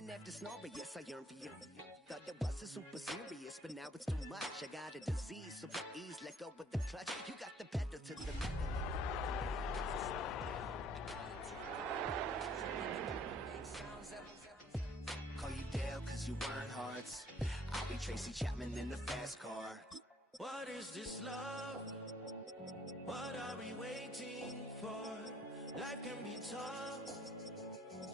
running after snoring, yes, I yearn for you. Thought it wasn't super serious, but now it's too much. I got a disease, so with ease, let go of the clutch. You got the pedal to the metal. Call you Dale, cause you weren't hearts. I'll be Tracy Chapman in the fast car. What is this love? What are we waiting for? Life can be tough,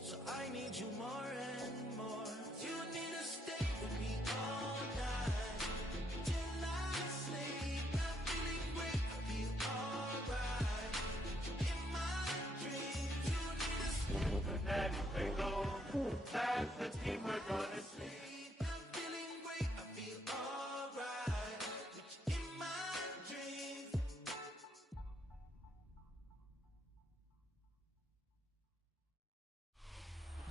so I need you more and more. You need to stay with me all night till I sleep. I'm feeling great, I'll be alright. In my dreams, you need to sleep. Daddy, they go. That's the team we're gonna sleep. I'm feeling great, I'll be alright. In my dreams.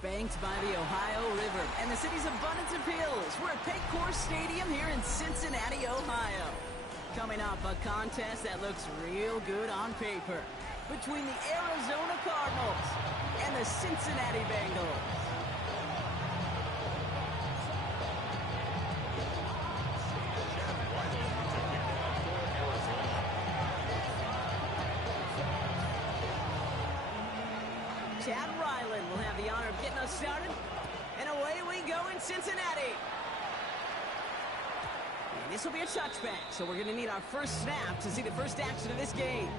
Banked by the Ohio River and the city's abundance of hills. We're at Paycor Stadium here in Cincinnati, Ohio. Coming up, a contest that looks real good on paper between the Arizona Cardinals and the Cincinnati Bengals. Chad Ryland will have the honor of getting us started. And away we go in Cincinnati. And this will be a touchback, so we're going to need our first snap to see the first action of this game.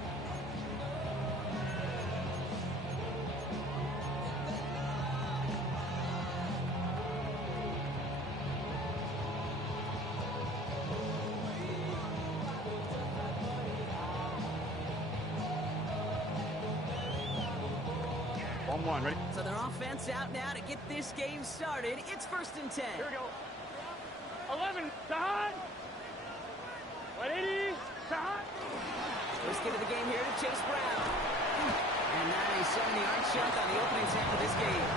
Ready? So their offense out now to get this game started. It's 1st and 10. Here we go. 11, Don. 180, Don. First get of the game here to Chase Brown. And now a 70-yard shot on the opening snap of this game.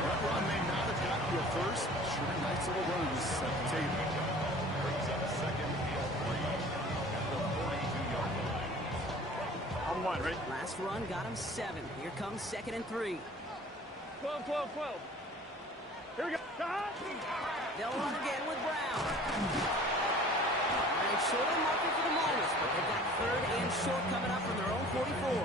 Short run may not have got you a first. Sure, nice little run to set the table. Brings up 2nd and 3 at the 42-yard line. On one, ready? Last run got him 7. Here comes 2nd and 3. 12, 12, 12. Here we go. Don. They'll run again with Brown. They're short on marker for the moment, but they've got 3rd and short coming up from their own 44.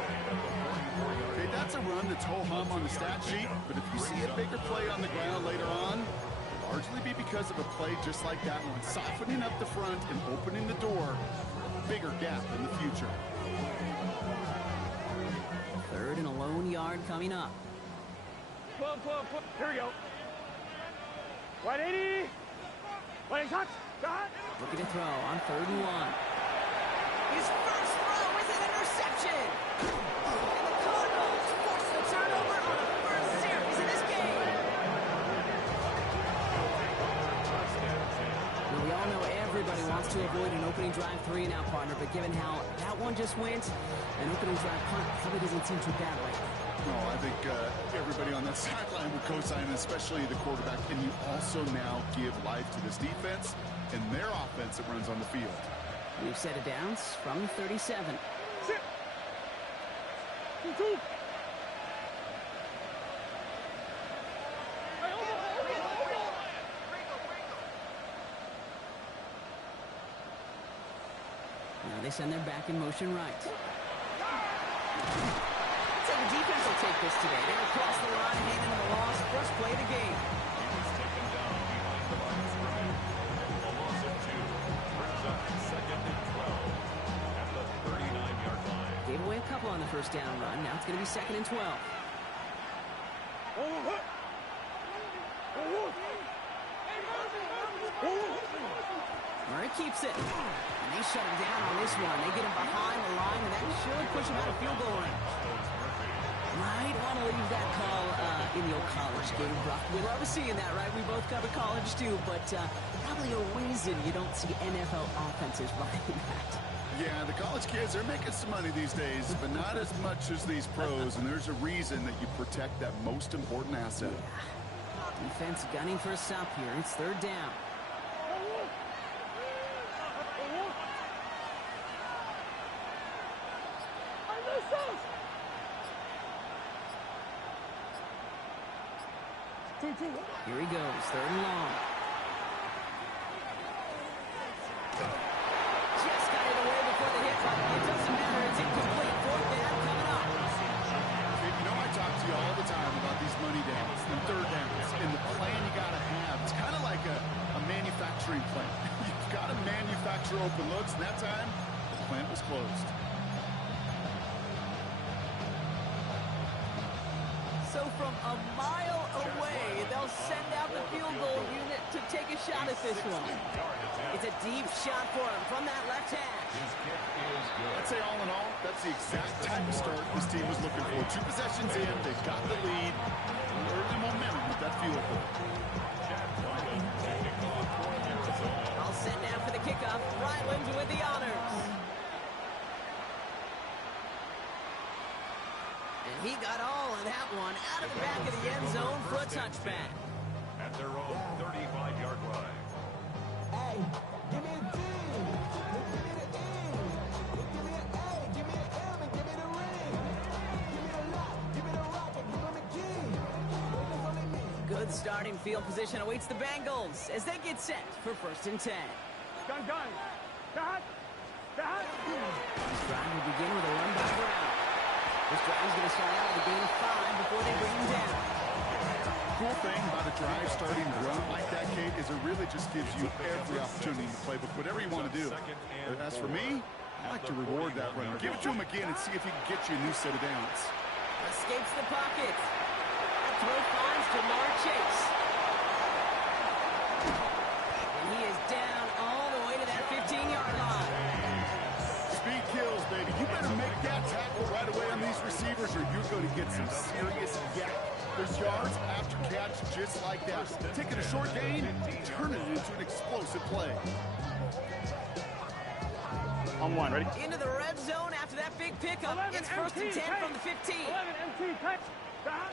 Okay, that's a run that's ho-hum on the stat sheet, but if you see a bigger play on the ground later on, it'll largely be because of a play just like that one, softening up the front and opening the door for a bigger gap in the future. 3rd and a lone yard coming up. 12, 12, 12. Here we go. 180. 180, touch. Don. Looking to throw on 3rd and 1. His first throw is an interception. And the Cardinals force the turnover on the first series of this game. Now, we all know everybody wants to avoid an opening drive 3-and-out, partner, but given how that one just went, an opening drive punt probably doesn't seem too bad right now. No, I think everybody on that sideline would co-sign, especially the quarterback. And you also now give life to this defense and their offense that runs on the field. We've set it down from 37. Sit. 2. Now they send their back in motion right. So the defense will take this today. They're across the line, handing them a loss. First play of the game. He was taken down behind the line of scrimmage. A loss of 2. Brings up 2nd and 12 at the 39-yard line. Gave away a couple on the first down run. Now it's going to be 2nd and 12. Murray keeps it. And they shut him down on this one. They get him behind the line, and that should push him out of field goal range. Might want to leave that call in the old college game, Brock. We love seeing that, right? We both cover college, too, but probably a reason you don't see NFL offenses running that. Yeah, the college kids, they're making some money these days, but not as much as these pros, and there's a reason that you protect that most important asset. Yeah. Defense gunning for a stop here. It's 3rd down. Here he goes, 3rd and long. Just got it away before the hit, but it doesn't matter. It's incomplete. 4th down coming up. You know, I talk to you all the time about these money downs and 3rd downs and the plan you got to have. It's kind of like a manufacturing plant. You've got to manufacture open looks, and that time, the plant was closed. So from a mile away, they'll send out the field goal unit to take a shot at this one. It's a deep shot for him from that left hash. I'd say all in all, that's the exact type of start this team was looking for. 2 possessions in, they've got the lead. Early momentum with that field goal. All set now for the kickoff. Ryland with the honors. And he got all of that one out of the back of the end zone for a touchback. At their own 35-yard line. Hey, give me a D. Give me the E. Give me an A. Give me an M. And give me the ring. Give me the lock. Give me the rocket. Give me the key. There's only me. Good starting field position awaits the Bengals as they get set for 1st and 10. Gun. Dot. This drive will begin with a run by Brown. This drive is going to start out with a gain of 5 before they bring him down. Cool thing about a drive starting to run like that, Kate, is it really just gives you every opportunity in the playbook, whatever you want to do. As for me, I like to reward that runner. Give it to him again and see if he can get you a new set of downs. Escapes the pocket. That throw finds Jamar Chase. And he is down all the way to that 15-yard line. Speed kills, baby. You better make that tackle right away on these receivers or you're going to get some serious yak. There's yards after catch just like that. Taking a short gain, turning it into an explosive play. On 1, ready? Into the red zone after that big pickup. It's 1st and 10 from the 15. 11 MT, tight. Dot.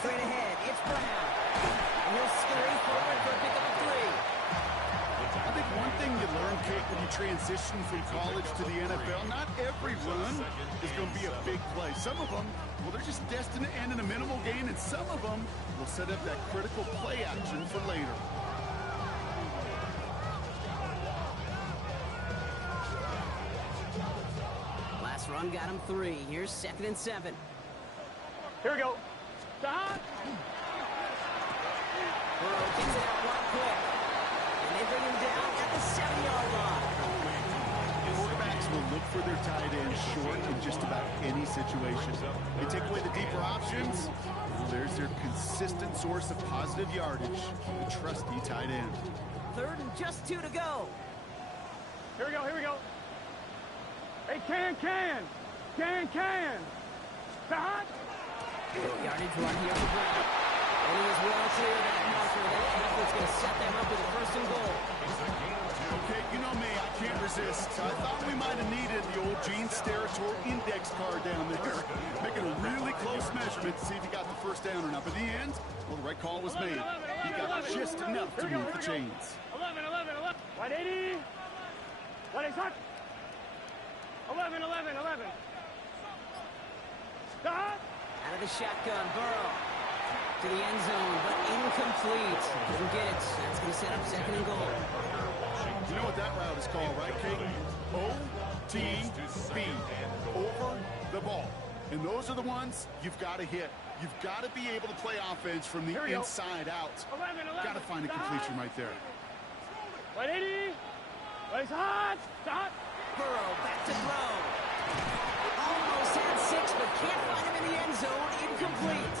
Straight ahead, it's Brown. And he'll scurry forward for a pickup of 3. I think one thing you learn, Kate, when you transition from college to the NFL, not every run is going to be a big play. Some of them, well, they're just destined to end in a minimal gain, and some of them will set up that critical play action for later. Last run got him 3. Here's 2nd and 7. Here we go. Dot. Burrow gets it out one quick. And they bring him down at the 7-yard line. Quarterbacks will look for their tight end short in just about any situation. They take away the deeper options, there's their consistent source of positive yardage, the trusty tight end. 3rd and just 2 to go. Here we go. Hey, can. Dot. Yardage run here for Brown. And he is well clear of that marker. That effort's going to set them up with a 1st and goal. Okay, you know me, I can't resist. I thought we might have needed the old Gene Steratore index card down there. Making a really close measurement to see if he got the 1st down or not. But in the end, well, the right call was made. He got just enough to move the chains. 11. 180. What is that? 11. Dot. Out of the shotgun, Burrow. To the end zone, but incomplete. Couldn't get it. That's going to set up 2nd and goal. You know what that route is called, right, Kate? OTB. Over the ball. And those are the ones you've got to hit. You've got to be able to play offense from the inside out. 11. Got to find a completion right there. 180. What is hot? Dot. Burrow back to throw. Almost had 6, but can't find him in the end zone. Incomplete.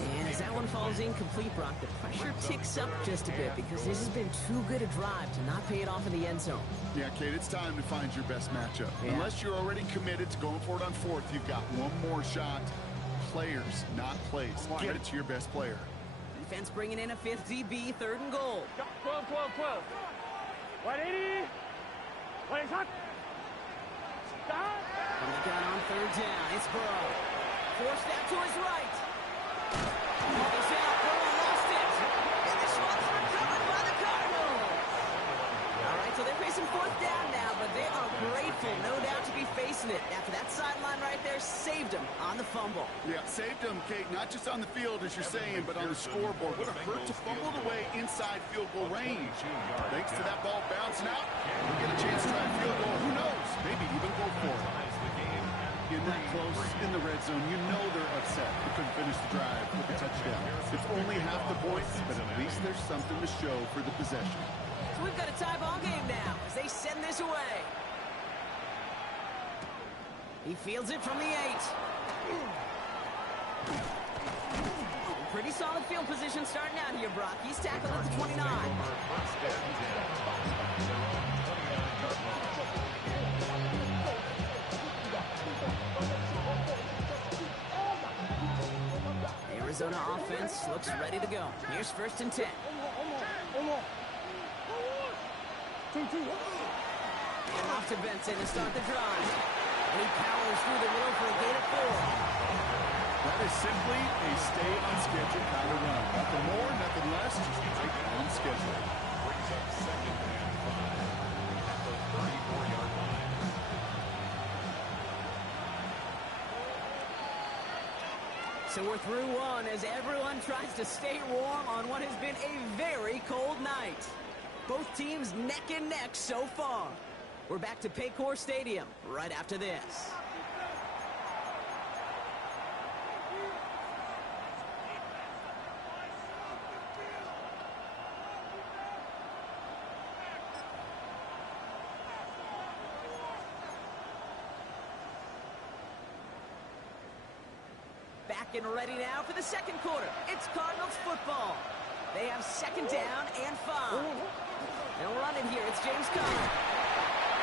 And as that one falls incomplete, Brock, the pressure ticks up just a bit because this has been too good a drive to not pay it off in the end zone. Yeah, Kate, it's time to find your best matchup. Yeah. Unless you're already committed to going for it on 4th, you've got one more shot. Players, not plays. Get it to your best player. Defense bringing in a 5th DB, 3rd and goal. 12. 180. What is hot? Dot. From the gun on 3rd down, it's Burrow. Forced out to his right. He's out. Burrow lost it. And this one's recovered by the Cardinals. All right, so they're facing 4th down now, but they are grateful, no doubt, to be facing isn't it? After that sideline right there saved him on the fumble. Yeah, saved him, Kate, not just on the field, as you're saying, but on the scoreboard. What a hurt to fumble it away inside field goal range. Thanks to that ball bouncing out, we'll get a chance to try a field goal. Who knows? Maybe even go for it. In that close in the red zone, you know they're upset. They couldn't finish the drive with a touchdown. It's only half the points, but at least there's something to show for the possession. So we've got a tie ball game now as they send this away. He fields it from the 8. Pretty solid field position starting out here, Brock. He's tackled at the 29. Arizona offense looks ready to go. Here's 1st and 10. And off to Benson to start the drive. And he powers through the middle for a gain of 4. That is simply a stay on schedule kind of run. Nothing more, nothing less, just right on schedule. Brings up 2nd and 5 at the 34-yard line. So we're through one as everyone tries to stay warm on what has been a very cold night. Both teams neck and neck so far. We're back to Paycor Stadium right after this. Back and ready now for the 2nd quarter. It's Cardinals football. They have 2nd down and 5. They'll run it here. It's James Conner.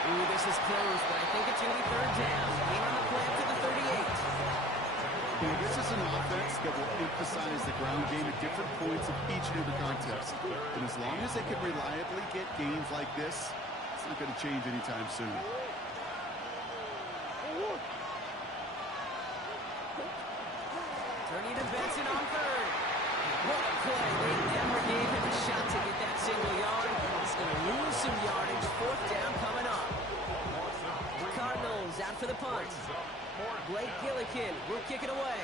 Ooh, this is close, but I think it's going to be 3rd down. Gain on the play to the 38. This is an offense that will emphasize the ground game at different points of each and every contest. And as long as they can reliably get gains like this, it's not going to change anytime soon. Turning to Benson on 3rd. What a play. They never gave him a shot to get that single yard. He's going to lose some yardage. 4th down coming up. Cardinals out for the punt. Blake Gillikin will kick it away.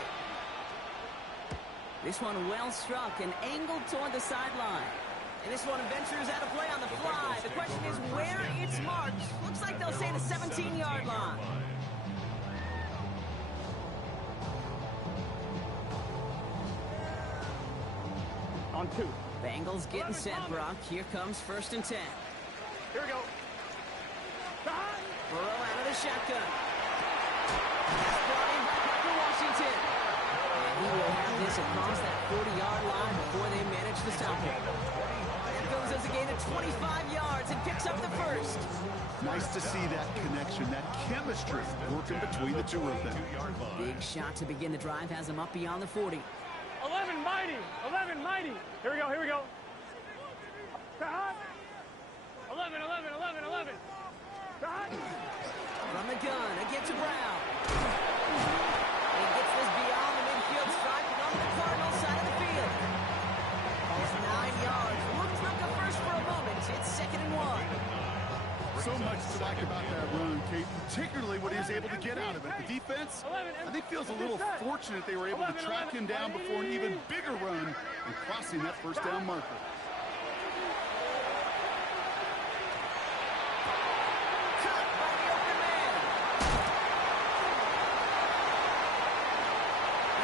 This one well struck and angled toward the sideline. And this one ventures out of play on the fly. The question is where it's marked. Looks like they'll say the 17-yard line. On 2. Bengals getting set, Brock. Here comes 1st and 10. Here we go. Burrow out of the shotgun. That's brought in by Parker Washington. And he will have this across that 40-yard line before they manage to stop him. There goes as a gain of 25 yards and picks up the 1st. Nice to see that connection, that chemistry working between the two of them. Big shot to begin the drive has him up beyond the 40. 11 mighty. 11 mighty. Here we go. Here we go. 11. From the gun, again to Brown. He gets this beyond the midfield stripe and on the Cardinals side of the field. Almost 9 yards. Looks like a first for a moment. It's 2nd and 1. So much to like about that run, Kate, particularly what he was able to get out of it. The defense, I think, feels a little fortunate they were able to track him down before an even bigger run and crossing that 1st down marker. Cut by the open man.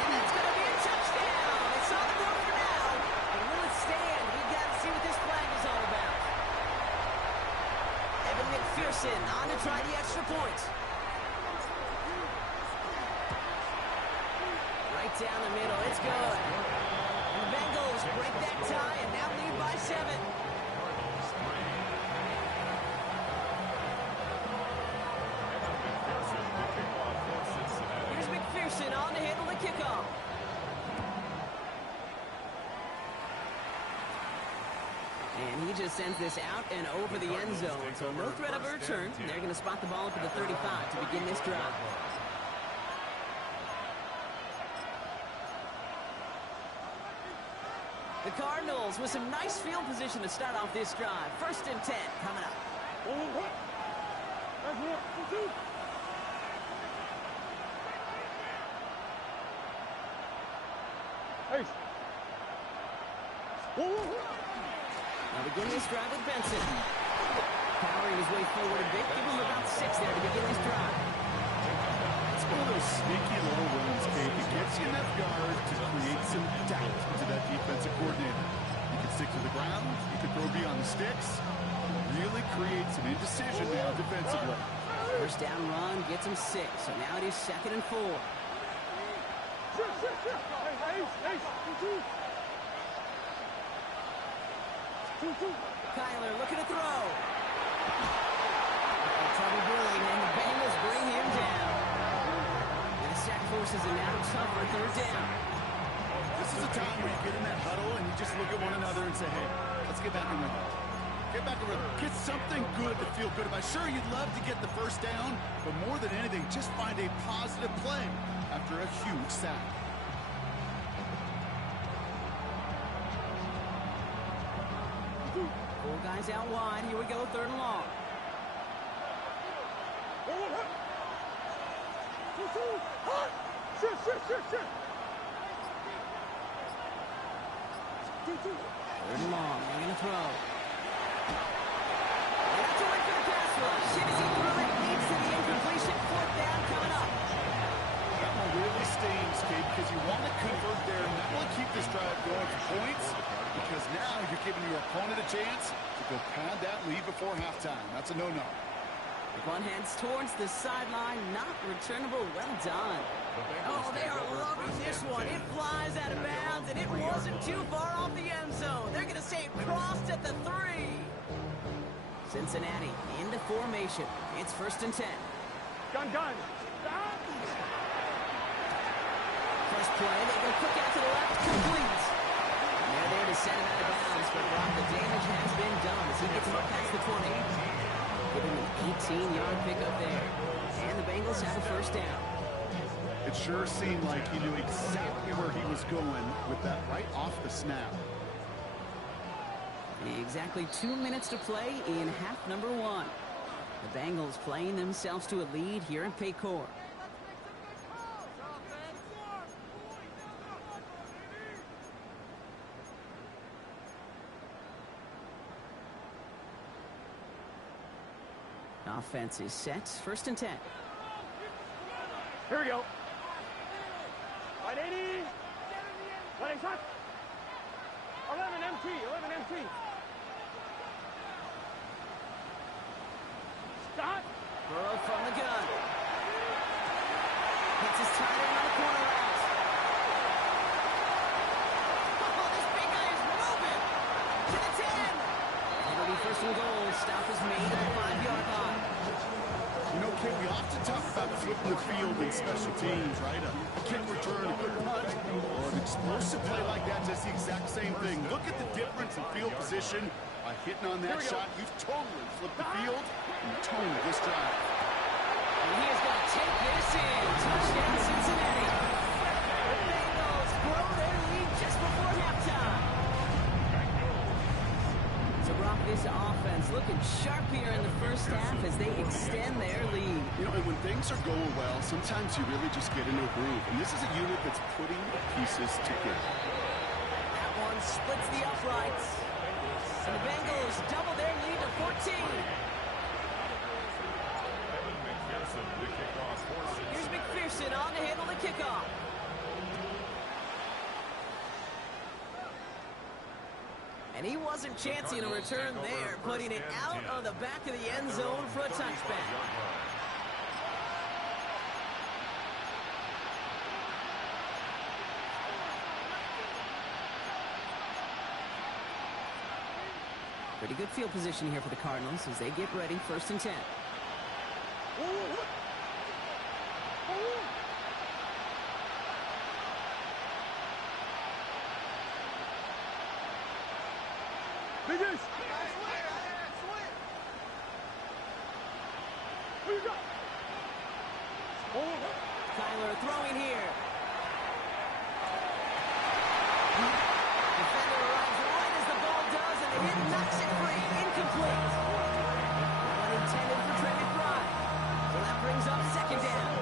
And it's going to be a touchdown. It's on the board for now. And will it stand? We've got to see what this flag is all about. Evan McPherson on to try the extra point. Right down the middle. It's good. And the Bengals break that tie and now lead by 7. Here's McPherson on to handle the kickoff. And he just sends this out and over the end zone. So no threat of a return. They're going to spot the ball up at the 35 to begin this drive. The Cardinals with some nice field position to start off this drive. 1st and 10 coming up. Now begin this drive with Benson. Powering his way forward a bit. Give him about 6 there to begin this drive. It's one of those sneaky little runs, Kate. It gets you enough yard to create some doubt into that defensive coordinator. You can stick to the ground. You can throw beyond the sticks. Really create some indecision now defensively. First down run gets him 6. So now it is 2nd and 4. Kyler looking to throw. Trouble brewing, and the Bengals bring him down. And the sack forces a now tougher 3rd down. This is a time where you get in that huddle and you just look at one another and say, hey, let's get back in rhythm. Get back in rhythm. Get something good to feel good about. Sure, you'd love to get the first down, but more than anything, just find a positive play after a huge sack. Four guys out wide. Here we go, 3rd and long. Third and long. They're going to throw. They have to wait for the pass rush. As he threw it, leads to the incompletion. 4th down coming up. That one really stings, Kate, because you want to convert there and not only keep this drive going for points, because now you're giving your opponent a chance to go pad that lead before halftime. That's a no-no. The one heads towards the sideline, not returnable. Well done. Oh, they are loving this one. It flies out of bounds, and it wasn't too far off the end zone. They're going to say it crossed at the 3. Cincinnati into formation. It's 1st and 10. Gun. First play, they go quick out to the left, complete. And they're there to send him out of bounds, but Rob, the damage has been done as he gets him up past the 20. Give him an 18-yard pickup there. And the Bengals have a 1st down. It sure seemed like he knew exactly where he was going with that right off the snap. Exactly 2 minutes to play in half number 1. The Bengals playing themselves to a lead here at Paycor. Offense is set. 1st and 10. Here we go. 180. 180. 11 MT. Stop. Burrow from the gun. Hits his tight end on the corner route. Oh, this big guy is moving to the 10. It'll be 1st and goal. Stop is made at the 5-yard line. You know, Kate, we often talk about flipping the field in special teams, right? A kick return, a good punt, or an explosive play like that does the exact same thing. Look at the difference in field position. By hitting on that shot, you've totally flipped the field and the tone of this drive. And he is going to take this in. Touchdown, Cincinnati. The Bengals grow their lead just before halftime. So, Brock, this offense looking sharp here in the first half as they extend their lead. You know, and when things are going well, sometimes you really just get into a groove. And this is a unit that's putting the pieces together. That one splits the uprights. And the Bengals double their lead to 14. Here's McPherson on to handle the kickoff. And he wasn't chancing a return there, putting it out on the back of the end zone for a touchback. Pretty good field position here for the Cardinals as they get ready, 1st and 10. Biggest. Kyler throwing here. Defender arrives right as the ball does, and the hit knocks it free. Incomplete. Unintended for Trey McBride. So that brings up 2nd down.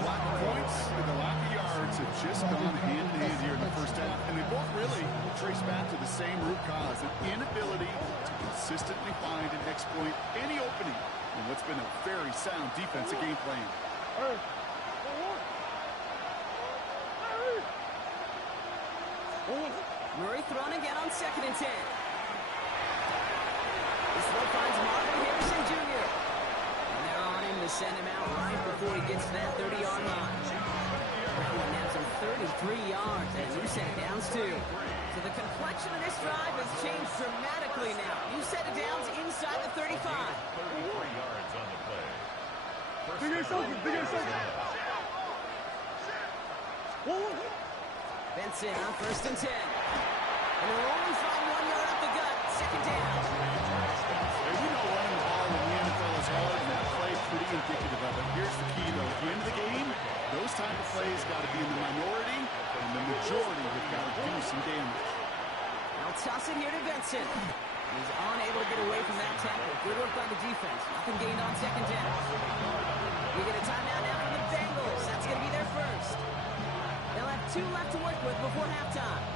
The lack of points and the lack of yards have just gone hand in hand here in the first half. And they both really trace comes back to the same root cause, an inability to consistently find and exploit any opening in what's been a very sound defensive game plan. Murray thrown again on 2nd and 10. This one finds Marvin Harrison Jr. And they're on him to send him out right before he gets to that 30-yard line. That one nabs him 33 yards, and a new set of downs, too. So the complexion of this drive has changed dramatically now. New set of downs inside the 35. 33 yards on the play. Big A Sophie, Big A Sophie. Benson on 1st and 10. And they'll only find 1 yard up the gut. 2nd down. Hey, we know running the ball in the NFL is hard, and that play is pretty indicative of it. Here's the key, though. At the end of the game, those type of plays got to be in the minority, and the majority have got to do some damage. I'll toss it here to Benson. He's unable to get away from that tackle. Good work by the defense. Nothing gained on 2nd down. We get a timeout now from the Bengals. That's going to be their first. They'll have 2 left to work with before halftime.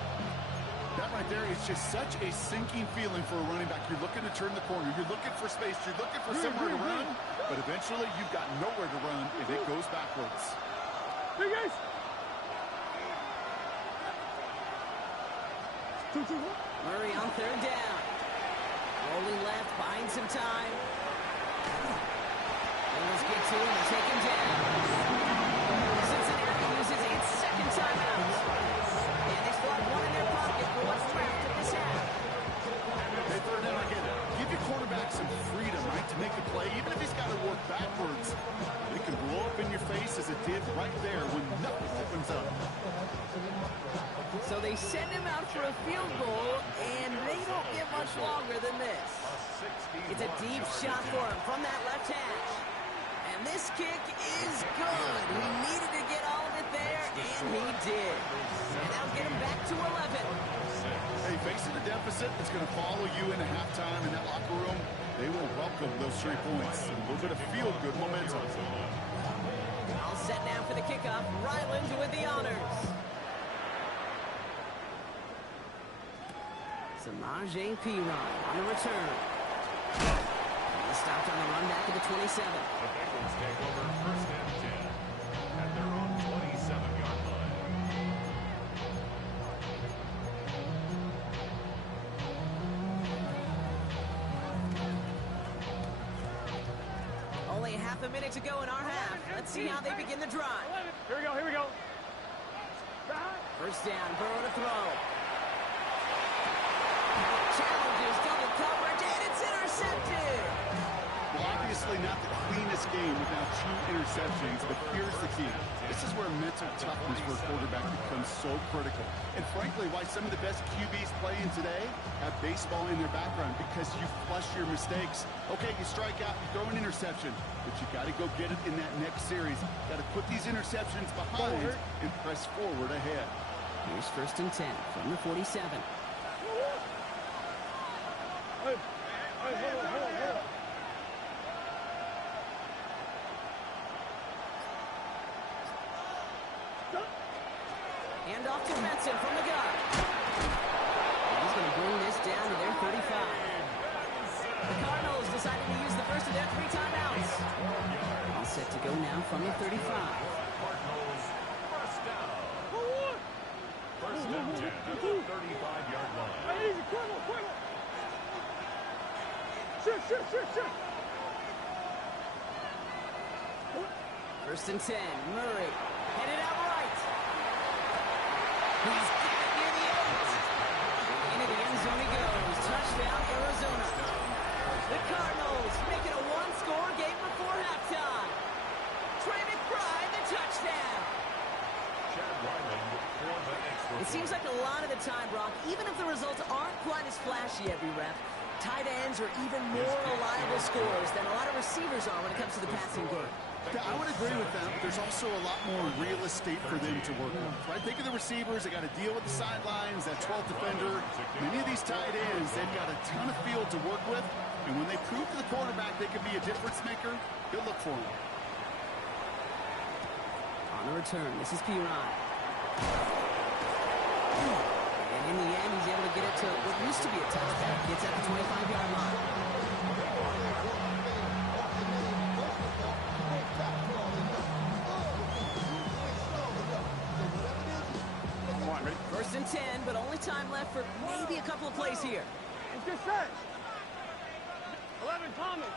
That right there is just such a sinking feeling for a running back. You're looking to turn the corner. You're looking for space. You're looking for somewhere to run. But eventually, you've got nowhere to run, and it goes backwards. Big Ace. Murray on 3rd down. Rolling left, buying some time. Bengals get to him and take him down. Cincinnati uses its 2nd timeout. And they still have 1 in their pocket for what's left of this half. Hey, 3rd down again. Give your quarterback some freedom, right, to make the play. Even if he's got to work backwards, it can blow up in your face as it did right there when nothing opens up. So they send him out for a field goal, and they don't get much longer than this. It's a deep shot for him from that left hash. And this kick is good. He needed to get all of it there, and he did. And that'll get him back to 11. Hey, facing a deficit that's going to follow you into halftime in that locker room, they will welcome those 3 points. And a little bit of feel-good momentum. All set now for the kickoff. Ryland with the honors. Samaje Perine on the return. He stopped on the run back at the 27. The Bengals take over 1st and 10 at their own 27-yard line. Only half a minute to go in our half. Let's see how they begin the drive. Here we go, here we go. 1st down, Burrow to throw. Challenges double coverage, and it's intercepted. Well, obviously not the cleanest game without 2 interceptions, but here's the key. This is where mental toughness for a quarterback becomes so critical. And frankly, why some of the best QBs playing today have baseball in their background, because you flush your mistakes. Okay, you strike out, you throw an interception, but you got to go get it in that next series. Got to put these interceptions behind and press forward ahead. Here's 1st and 10 from the 47. Hey, hold on. Hand off to Benson from the gun. He's going to bring this down to their 35. The Cardinals decided to use the first of their 3 timeouts. All set to go now from the 35. Cardinals, 1st down. 1st and 10 at the 35-yard line. Hey, easy, quick. Shoot. 1st and 10, Murray headed out right. He's got it near the 8. Into the end zone he goes. Touchdown, Arizona. The Cardinals make it a 1-score game before halftime. Trey McBride, the touchdown. Chad Ryland for the extra It seems like a lot of the time, Brock, even if the results aren't quite as flashy every rep, tight ends are even more reliable scorers than a lot of receivers are when it comes to the passing game. Yeah, I would agree with that, but there's also a lot more real estate for them to work with. Right? Think of the receivers. They got to deal with the sidelines, that 12th defender. Many of these tight ends, they've got a ton of field to work with. And when they prove to the quarterback they can be a difference maker, he'll look for them. On the return, this is Perine. And in the end, he's able to get it to what used to be a touchback. Gets at the 25-yard line. Come on, ready? 1st and 10, but only time left for maybe a couple of plays here. Let's get set. 11, Thomas.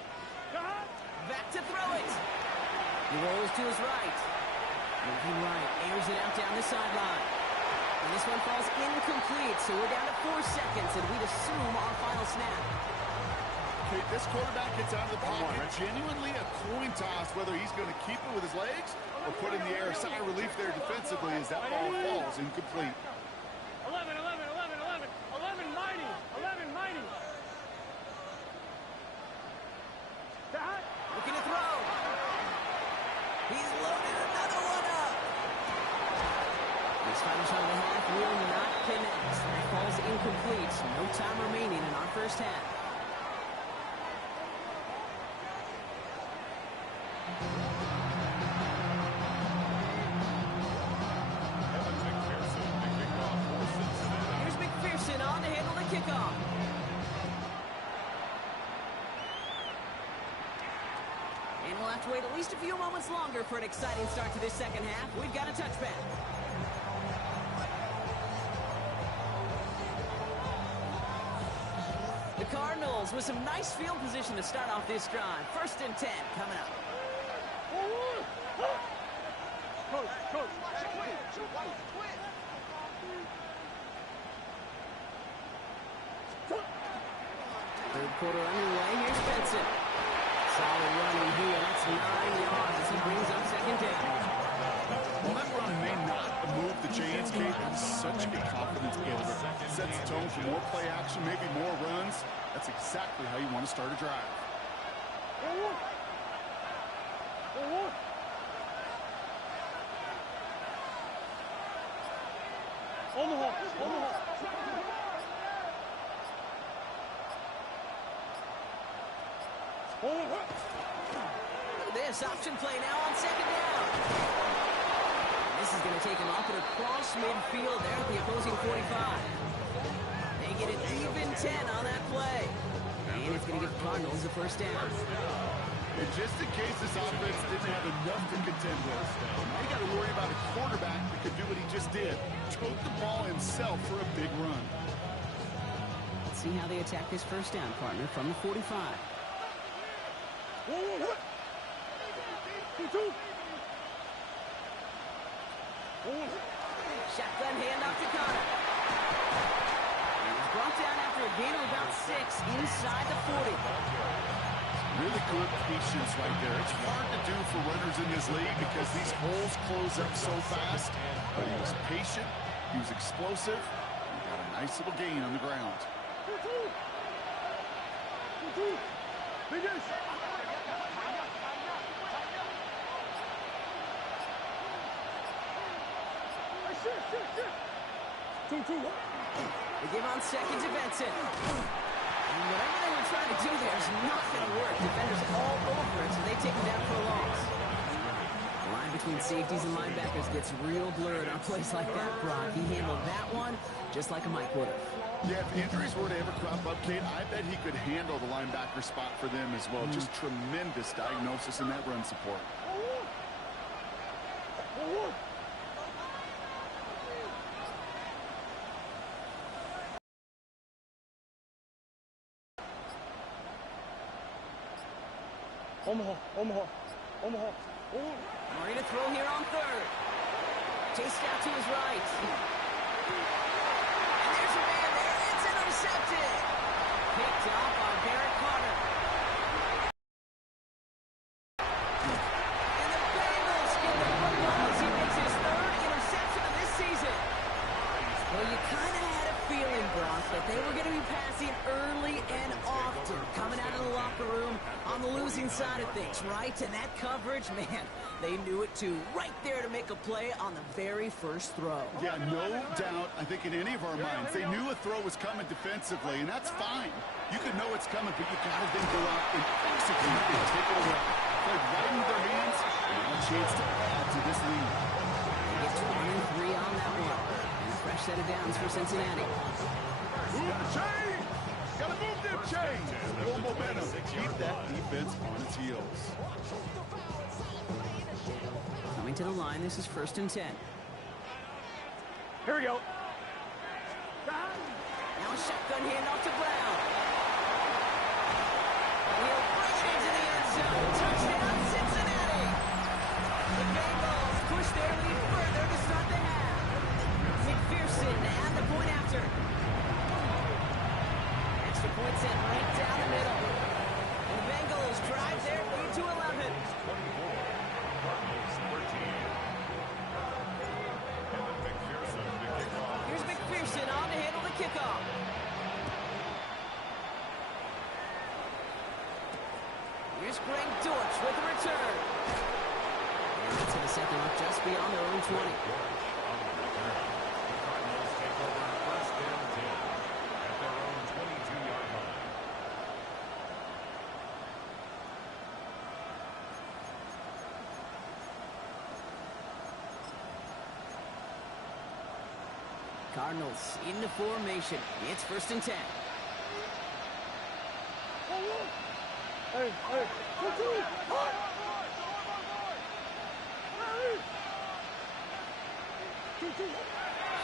Back to throw it. He rolls to his right. Moving right, airs it out down the sideline. And this one falls incomplete, so we're down to 4 seconds, and we'd assume our final snap. Okay, this quarterback gets out of the pocket. Genuinely a coin toss whether he's going to keep it with his legs or put in the air. Sigh of relief there defensively as that ball falls incomplete. 11, 11, mighty. 11, mighty. Looking to throw. He's loaded another one up. This final shot of the half will not connect. That falls incomplete. No time remaining in our first half. Here's McPherson on to handle the kickoff. And we'll have to wait at least a few moments longer for an exciting start to this second half. We've got a touchback. The Cardinals with some nice field position to start off this drive. 1st and 10 coming up. Coach. Third quarter underway. Here's Benson. Solid running here. That's 9 yards as he brings up 2nd down. Well, that run may not move the chains, Kate. That's such a confidence builder. Sets the tone for more play action, maybe more runs. That's exactly how you want to start a drive. Omaha. This option play now on 2nd down. This is going to take him off it across midfield there at the opposing 45. They get an even 10 on that play. And it's going to give the Cardinals a 1st down. And just in case this offense didn't have enough to contend with, now you got to worry about a quarterback that could do what he just did. Tote the ball himself for a big run. Let's see how they attack this 1st down, partner, from the 45. Shotgun handoff to Connor. He's brought down after a gain of about 6 inside the 40. Really good patience right there. It's hard to do for runners in this league because these holes close up so fast. But he was patient, he was explosive, and got a nice little gain on the ground. They give on 2nd to Benson. And whatever they were trying to do there is not going to work. Defenders all over it, so they take him down for a loss. The line between safeties and linebackers gets real blurred on plays like that, Brock. He handled that one just like a Mike would have. Yeah, if injuries were to ever crop up, Kate, I bet he could handle the linebacker spot for them as well. Just tremendous diagnosis in that run support. Omaha. Murray to throw here on 3rd. Chased out to his right. And there's a man there. It's intercepted. Picked off by Derek Carter. And the Bengals get the football as he makes his 3rd interception of this season. Well, you kind of had a feeling, Brock, that they were going to be passing early and often, coming out of the locker room on the losing side of things, right? And that coverage, man, they knew it too. Right there to make a play on the very first throw. Yeah, no doubt, I think in any of our minds, they knew a throw was coming defensively, and that's fine. You can know it's coming, but you got to then go out and execute and take it away. Played right into their hands, and a chance to add to this lead. They get 23 on that one. And a fresh set of downs for Cincinnati. Move the chain! Gotta move them chains! More momentum. Keep that defense on its heels. Coming to the line, this is 1st and 10. Here we go. Now a shotgun handoff to Brown. He'll bring it into the end zone. Touchdown, Cincinnati! The Bengals push their lead further to start the half. McPherson at the point after. Extra point sent right down the middle. And the Bengals drive their lead to 11. Cardinals 13. And then McPherson to kick off. Here's McPherson on to handle the kickoff. Here's Greg Dortch with the return. And that's to the second up just beyond their own 20. On the return. The Cardinals take over 1st and 10 at their own 22-yard line. Cardinals into formation. It's 1st and 10. Hey, hey.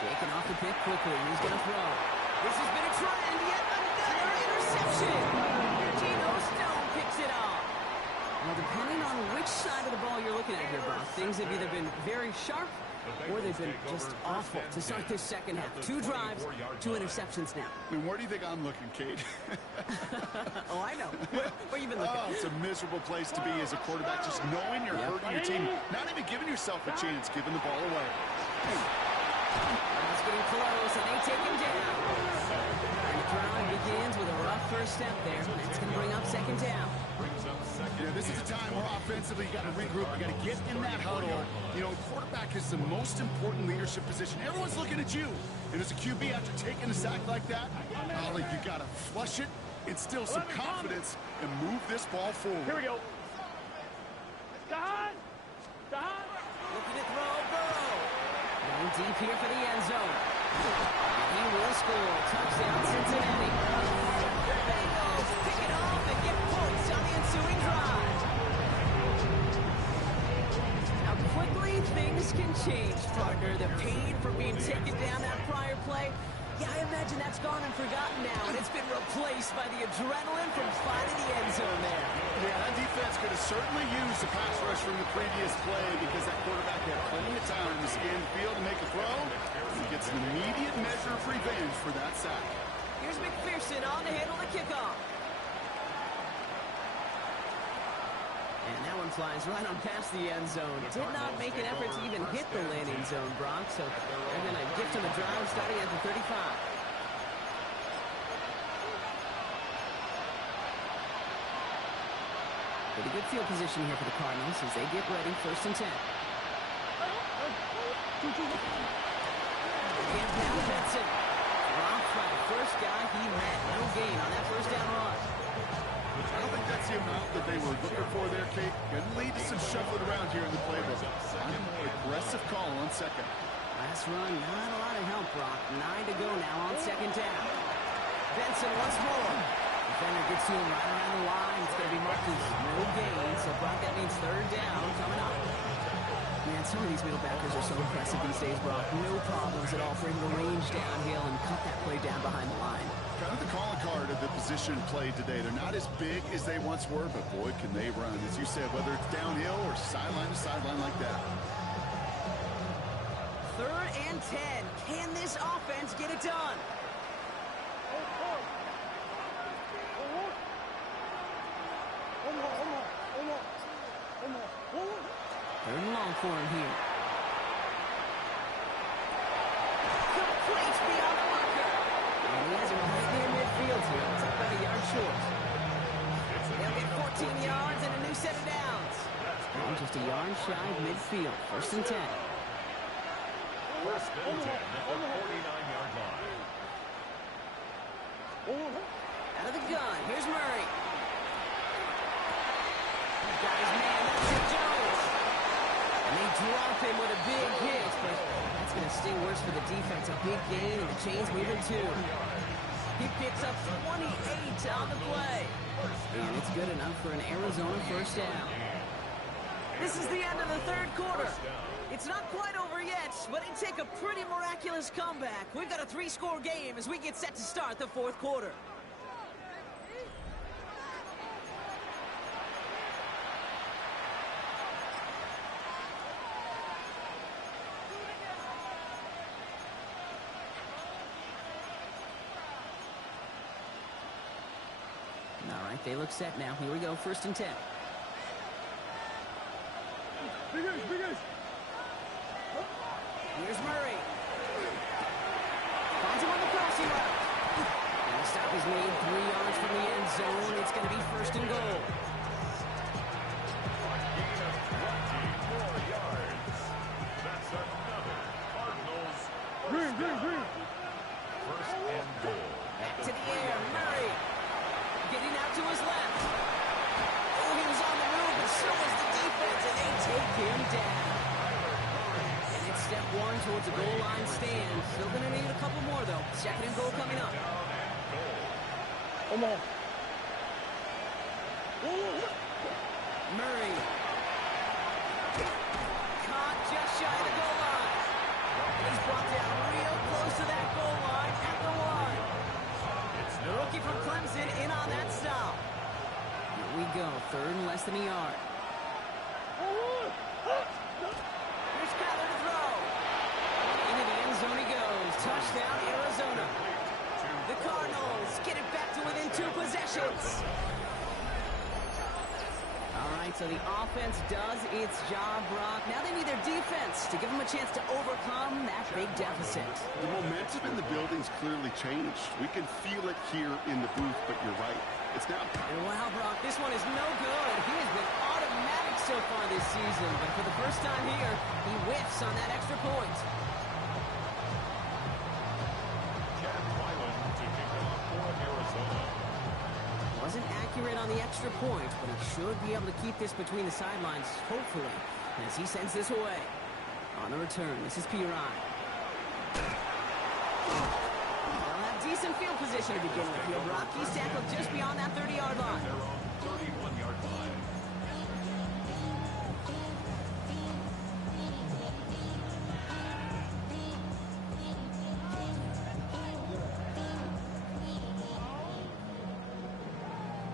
Shaking off the pick quickly. He's going to throw. This has been a trend. Yet another interception. Geno Stone picks it off. Now, depending on which side of the ball you're looking at here, Brock, things have either been very sharp or they've been just awful to start this second half. 2 drives, 2 interceptions now. I mean, where do you think I'm looking, Kate? Oh, I know. Where you been looking? Oh, it's a miserable place to be as a quarterback, just knowing you're hurting your team, not even giving yourself a chance, giving the ball away. It's getting close, and they take him down. And the drive begins with a rough first step there. That's going to bring up 2nd down. Yeah, this is a time where offensively you got to regroup. You got to get in that huddle. You know, quarterback is the most important leadership position. Everyone's looking at you. And as a QB, after taking a sack like that, you got to flush it, instill some confidence, and move this ball forward. Here we go. Don! Looking to throw, Burrow. Going deep here for the end zone. And he will score. Touchdown, Cincinnati. The Bengals pick it off and get points on the ensuing drive. Now, quickly, things can change, partner. The pain for being taken down that prior play, yeah, I imagine that's gone and forgotten now, and it's been replaced by the adrenaline from finding the end zone there. Yeah, that defense could have certainly used the pass rush from the previous play because that quarterback had plenty of time to scan the field and make a throw. He gets an immediate measure of revenge for that sack. Here's McPherson on to handle the kickoff. And that one flies right on past the end zone. Did not make an effort to even hit the landing zone, Brock, so they're going to gift him a drive starting at the 35. Pretty good field position here for the Cardinals as they get ready, 1st and 10. Again, down Benson. Rocked by the first guy he met. No gain on that first down run. I don't think that's the amount that they were looking for there, Kate. Going to lead to some shuffling around here in the playbook. A more aggressive call on 2nd. Last run, not a lot of help, Brock. 9 to go now on 2nd down. Benson once more. Defender gets to him right around the line. It's going to be marked as no gain, so Brock, that means 3rd down coming up. Man, some of these middle backers are so impressive these days, Brock. No problems at all for him to range downhill and cut that play down behind the line. Kind of the calling card of the position played today. They're not as big as they once were, but boy, can they run. As you said, whether it's downhill or sideline to sideline like that. 3rd and 10. Can this offense get it done? Third and long for him here. Complete beyond the marker. And he has it right near midfield here. It's about a yard short. They'll get 14 yards and a new set of downs. And just a yard shy of midfield. 1st and 10. 1st and 10 at the 49-yard line. Out of the gun. Here's Murray. Got his man. That's it, Jones. And they drop him with a big hit, but that's that's going to sting worse for the defense. A big gain, and the chain's moving too. He picks up 28 on the play. And it's good enough for an Arizona first down. This is the end of the third quarter. It's not quite over yet, but it take a pretty miraculous comeback. We've got a 3-score game as we get set to start the fourth quarter. All right, they look set now. Here we go, 1st and 10. Here's Murray. Finds him on the crossing route. And the stop is made 3 yards from the end zone. It's going to be 1st and goal. That's another Cardinals Green, green, green. first and goal. Back to the air. Murray getting out to his left. Oh, he was on the move, but so was the defense, and they take him down. And it's step 1 towards a goal line stand. Still going to need a couple more, though. 2nd and goal coming up. Come on. Murray. Caught just shy of the goal line. And he's brought down real close to that goal line at the 1. The rookie from Clemson in on that stop. Here we go, 3rd and less than a yard. Here's Kyler to throw. Into the end zone he goes. Touchdown, Arizona. The Cardinals get it back to within 2 possessions. All right, so the offense does its job, Brock. Now they need their defense to give them a chance to overcome that big deficit. The momentum in the building's clearly changed. We can feel it here in the booth, but you're right. It's now. Wow, Brock, this one is no good. He has been automatic so far this season, but for the first time here, he whiffs on that extra point. Chad Wyland to kick it off for Arizona. Wasn't accurate on the extra point, but he should be able to keep this between the sidelines, hopefully, as he sends this away. On the return, this is Piran. They'll have decent field position to begin with here, Brock. He's tackled just beyond that 30-yard line. Their own 31-yard line.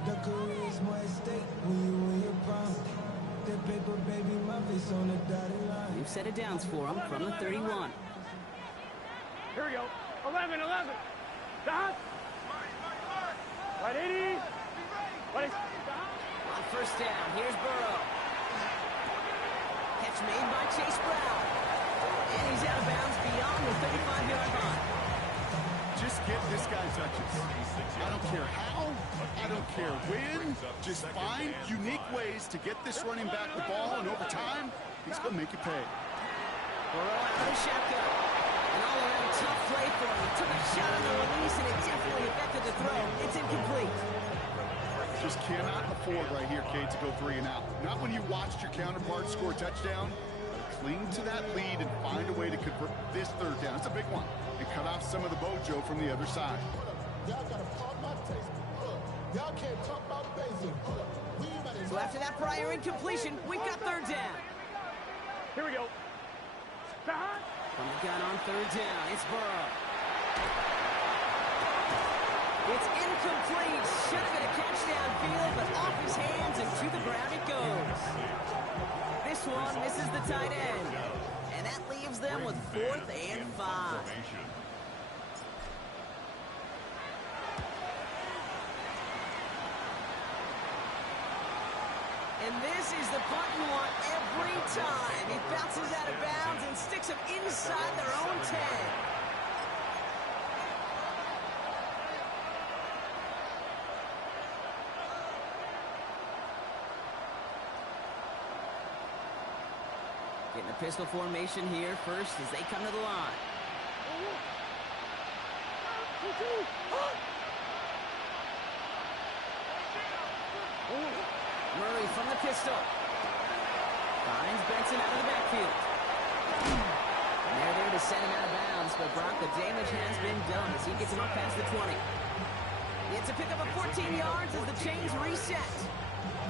The career's more at stake when you in your prime. That paper, baby, my face on the dotted line. We've set it downs for him from the 31. Here we go. 11, 11. Stop. Right, 80. Right. On 1st down, here's Burrow. Catch made by Chase Brown. And he's out of bounds beyond the 35-yard line. Just get this guy touches. I don't care how, I don't care when. Just find unique ways to get this running back the ball, and over time, he's going to make you pay. Burrow out of the shotgun. An all-around tough play for him. He took a shot on the release, and it definitely affected the throw. It's incomplete. Just cannot afford right here, Kate, to go 3 and out. Not when you watched your counterpart score a touchdown. Cling to that lead and find a way to convert this 3rd down. It's a big one. And cut off some of the mojo from the other side. Y'all gotta pop my taste. Y'all can't talk about basic. So after that prior incompletion, we've got 3rd down. Here we go. Stop. From the gun on 3rd down, it's Burrow. It's incomplete. Should have been a catch downfield, but off his hands and to the ground it goes. This one misses the tight end. And that leaves them with 4th and 5. And this is the punt you want every time. He bounces out of bounds and sticks him inside their own 10. Getting a pistol formation here first as they come to the line. Murray from the pistol. Finds Benson out of the backfield. And they're there to send him out of bounds, but Brock, the damage has been done as he gets him up past the 20. It's a pickup of 14 yards as the chains reset.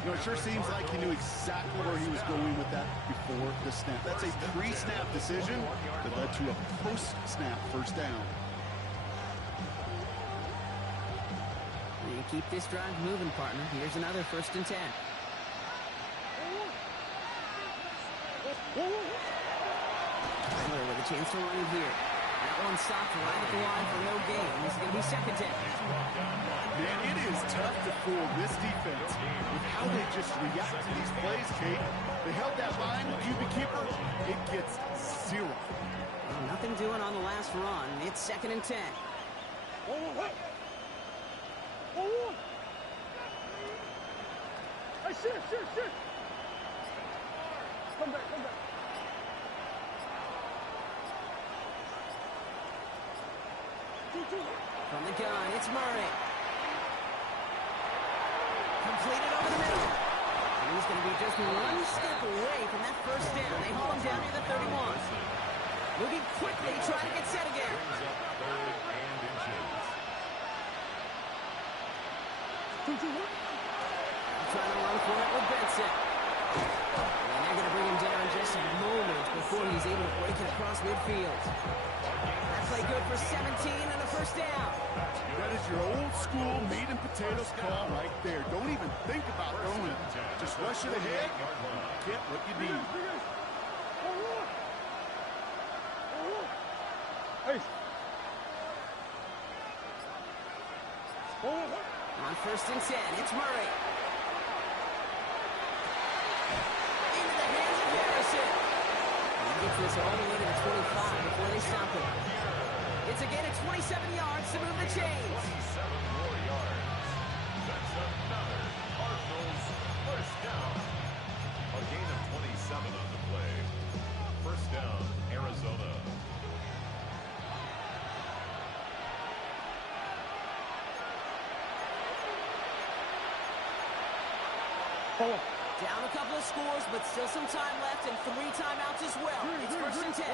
You know, it sure seems like he knew exactly where he was going with that before the snap. That's a pre-snap decision that led to a post-snap first down. And keep this drive moving, partner. Here's another 1st and 10. Tyler with a chance to run it here. That one stopped right at the line for no gain. This is going to be 2nd down. Man, it is tough to fool this defense with how they just react to these plays, Kate. They held that line, QB keeper, it gets 0. Well, nothing doing on the last run. It's 2nd and 10. Hey, shit. Come back. From the gun, it's Murray. Completed over the middle. And he's going to be just one step away from that 1st down. They haul him down near the 31. Moving quickly, trying to get set again. Trying to run for it with Benson. And they're going to bring him down just a moment before he's able to break it across midfield. That play good for 17 and a 1st down. That is your old school meat and potatoes call right there. Don't even think about throwing it. Just rush it ahead, get what you need. Hey. On 1st and 10, it's Murray. Into the hands of Harrison. He gets this all the way to the 25 before they stop him. It's again at 27 yards to move the chains. 27 more yards. That's another Cardinals 1st down. A gain of 27 on the play. 1st down, Arizona. Down a couple of scores, but still some time left and 3 timeouts as well. It's 1st and 10.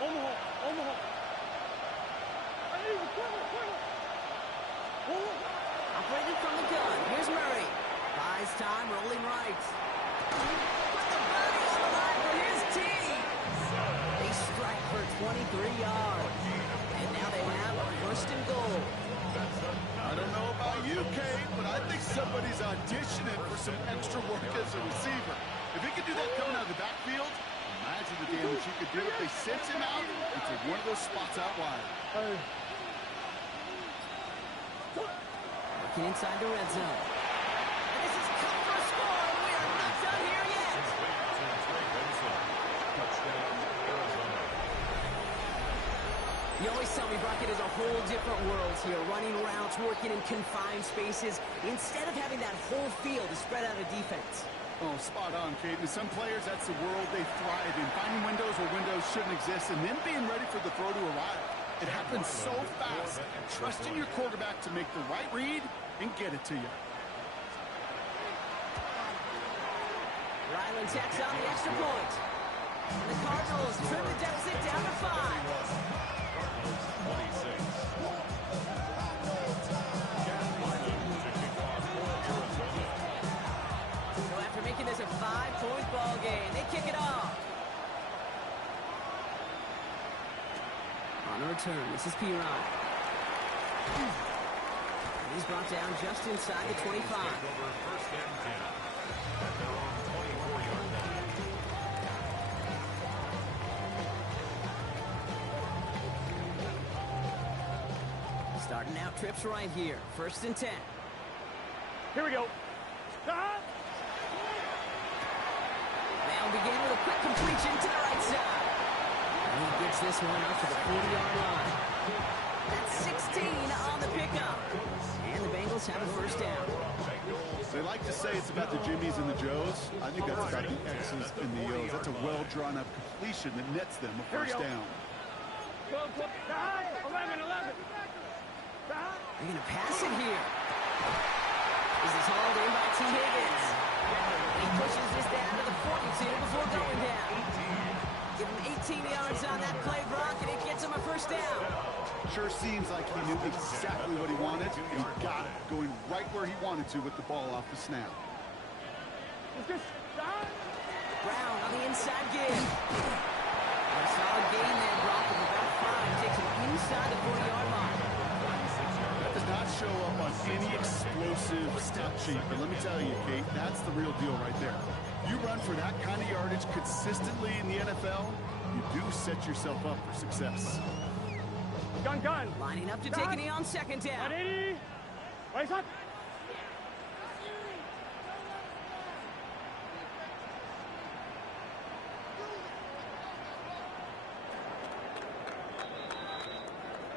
Omaha. Operated from the gun. Here's Murray. Buys time, rolling right. Put the birdie on the line for his team. They strike for 23 yards. And now they have a 1st and goal. I don't know about you, Kate, but I think somebody's auditioning for some extra work as a receiver. If he could do that coming out of the backfield, imagine the damage he could do if they sent him out into one of those spots out wide. Working inside the red zone. And this is cut for a score. We are not done here yet. Touchdown, Arizona. You always tell me, Brock, it is a whole different world here. Running routes, working in confined spaces, instead of having that whole field to spread out a defense. Oh, spot on, Kate. And some players, that's the world they thrive in. Finding windows where windows shouldn't exist and then being ready for the throw to arrive. It happens so fast. Trusting your quarterback to make the right read and get it to you. Ryland tacks on the extra point. And the Cardinals trim the deficit down to 5. 26. So after making this a 5-point ball game, they kick it off. On a return, this is Piron. He's brought down just inside the 25. Over 1st and 10. At their own 24-yard line. Starting out trips right here. 1st and 10. Here we go. They'll begin with a quick completion to the right side. And he gets this one up to the 40-yard line. That's 16 on the pickup. And the Bengals have a 1st down. They like to say it's about the Jimmies and the Joes. I think that's about the X's and the O's. That's a well-drawn-up completion that nets them a 1st down. 11. They're going to pass it here. This is hauled in by T. Higgins. He pushes this down to the 40 18 yards on that play, Brock, and it gets him a first down. Sure seems like he knew exactly what he wanted, and he got it, going right where he wanted to with the ball off the snap. Brown on the inside give. A solid gain there, Brock, of about 5. Takes him inside the 40-yard line. That does not show up on any explosive stat sheet, but let me tell you, Kate, that's the real deal right there. You run for that kind of yardage consistently in the NFL, you do set yourself up for success. Gun. Lining up to take a knee on second down. 180. Rise up.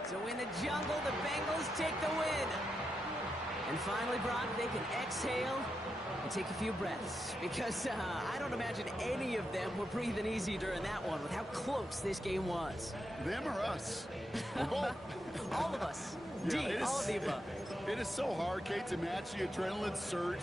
So in the jungle, the Bengals take the win. And finally, Brock, they can exhale and take a few breaths. Because I don't imagine any of them were breathing easy during that one with how close this game was. Them or us? Or both? All of us. Yeah, D, all of the above. It is so hard, Kate, to match the adrenaline surge